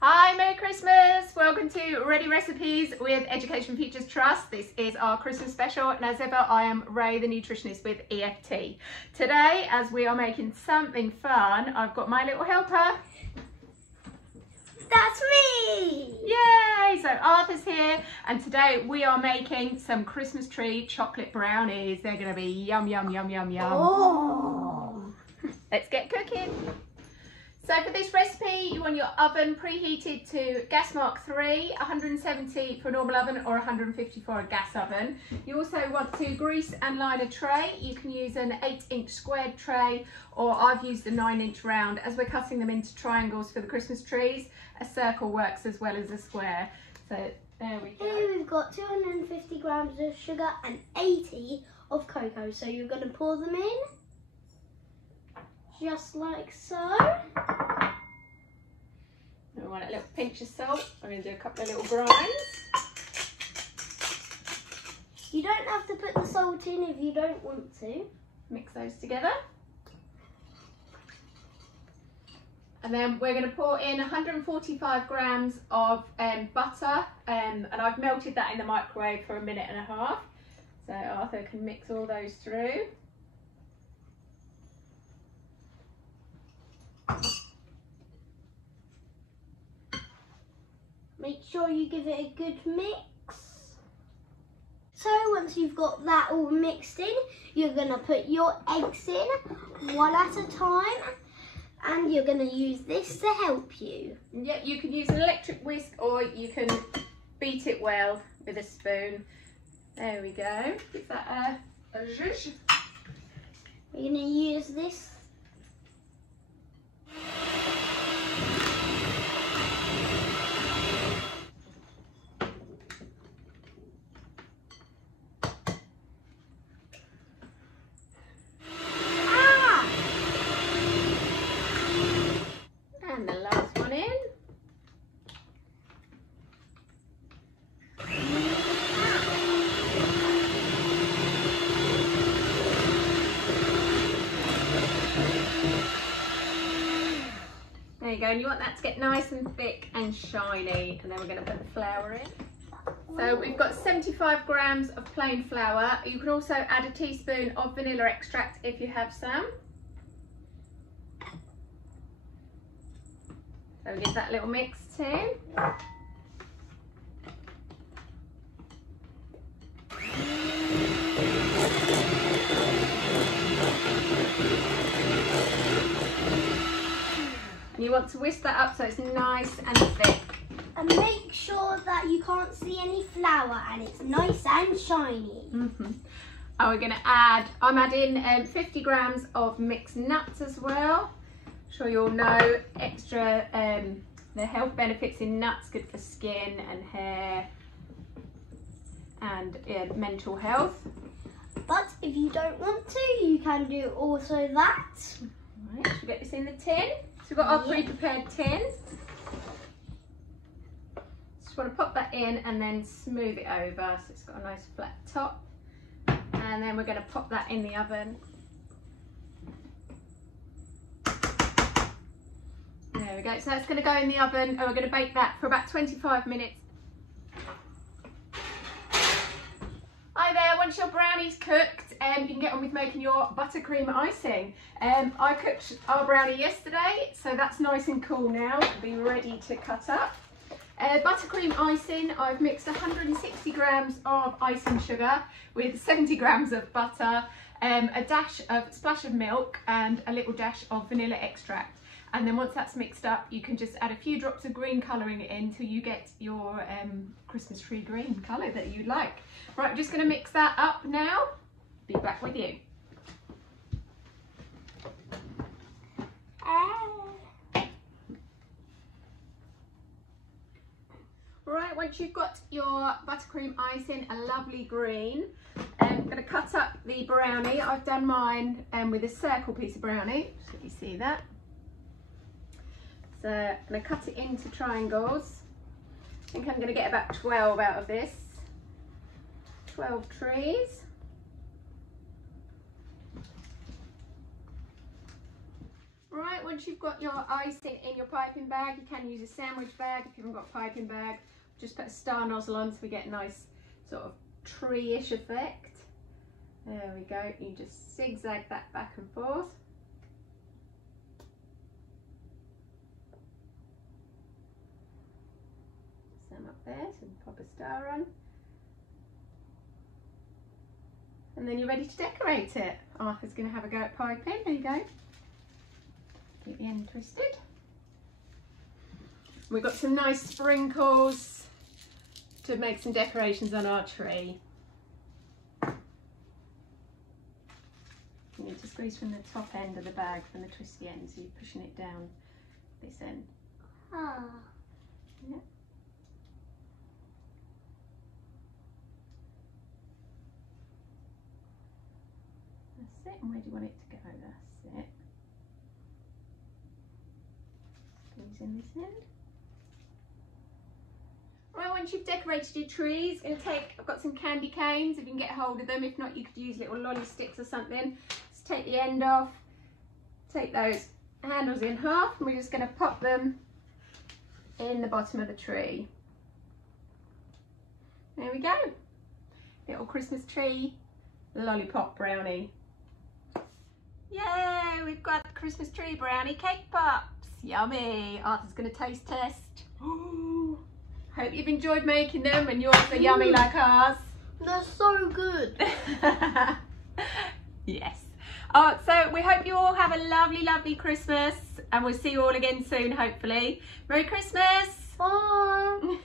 Hi, Merry Christmas! Welcome to Ready Recipes with Education Futures Trust. This is our Christmas special, and as ever, I am Rae, the nutritionist with EFT. Today, as we are making something fun, I've got my little helper. That's me! Yay! So Arthur's here, and today we are making some Christmas tree chocolate brownies. They're going to be yum, yum, yum, yum, yum. Oh! Let's get cooking. So for this recipe, you want your oven preheated to gas mark 3, 170 for a normal oven or 150 for a gas oven. You also want to grease and line a tray. You can use an 8-inch squared tray, or I've used a 9-inch round. As we're cutting them into triangles for the Christmas trees, a circle works as well as a square. So there we go. Here we've got 250 grams of sugar and 80 of cocoa. So you're going to pour them in, just like so. We want a little pinch of salt. I'm going to do a couple of little grinds. You don't have to put the salt in if you don't want to. Mix those together. And then we're going to pour in 145 grams of butter, and I've melted that in the microwave for 1.5 minutes. So Arthur can mix all those through. Make sure you give it a good mix. So once you've got that all mixed in, you're going to put your eggs in one at a time, and you're going to use this to help you. Yeah, you can use an electric whisk, or you can beat it well with a spoon. There we go. Give that a zhuzh. We're going to use this. And the last one in. There you go, and you want that to get nice and thick and shiny, and then we're going to put the flour in. So we've got 75 grams of plain flour. You can also add a teaspoon of vanilla extract if you have some. So we'll give that a little mix too. And you want to whisk that up so it's nice and thick. And make sure that you can't see any flour and it's nice and shiny. Oh, we're going to add, I'm adding 50 grams of mixed nuts as well. I'm sure you all know extra the health benefits in nuts, good for skin and hair and mental health. But if you don't want to, you can do also that. Right, should we get this in the tin? So we've got our pre-prepared tin. Just want to pop that in and then smooth it over so it's got a nice flat top. And then we're going to pop that in the oven. There we go. So that's going to go in the oven, and we're going to bake that for about 25 minutes. Hi there, once your brownie's cooked, you can get on with making your buttercream icing. I cooked our brownie yesterday, so that's nice and cool now. It'll be ready to cut up. Buttercream icing, I've mixed 160 grams of icing sugar with 70 grams of butter, a splash of milk and a little dash of vanilla extract. And then once that's mixed up, you can just add a few drops of green colouring in until you get your Christmas tree green colour that you like. Right, I'm just going to mix that up now. Be back with you. Right, once you've got your buttercream icing a lovely green, I'm going to cut up the brownie. I've done mine with a circle piece of brownie, so you see that. So I'm going to cut it into triangles. I think I'm going to get about 12 out of this. 12 trees. Right, once you've got your icing in your piping bag, you can use a sandwich bag if you haven't got a piping bag. Just put a star nozzle on so we get a nice sort of tree-ish effect. There we go. You just zigzag that back and forth. Some up there, so pop a star on. And then you're ready to decorate it. Arthur's going to have a go at piping. There you go. Keep the end twisted. We've got some nice sprinkles to make some decorations on our tree. You need to squeeze from the top end of the bag, from the twisty end, so you're pushing it down this end. Ah. Yeah. That's it. And where do you want it to go? That's it. Squeeze in this end. Right, once you've decorated your trees, I've got some candy canes if you can get hold of them. If not, you could use little lolly sticks or something. Just take the end off, take those handles in half, and we're just going to pop them in the bottom of the tree. There we go. Little Christmas tree lollipop brownie. Yay, we've got Christmas tree brownie cake pops. Yummy. Arthur's going to taste test. Hope you've enjoyed making them and yours are yummy like ours. They're so good. Yes. So we hope you all have a lovely, lovely Christmas, and we'll see you all again soon, hopefully. Merry Christmas. Bye.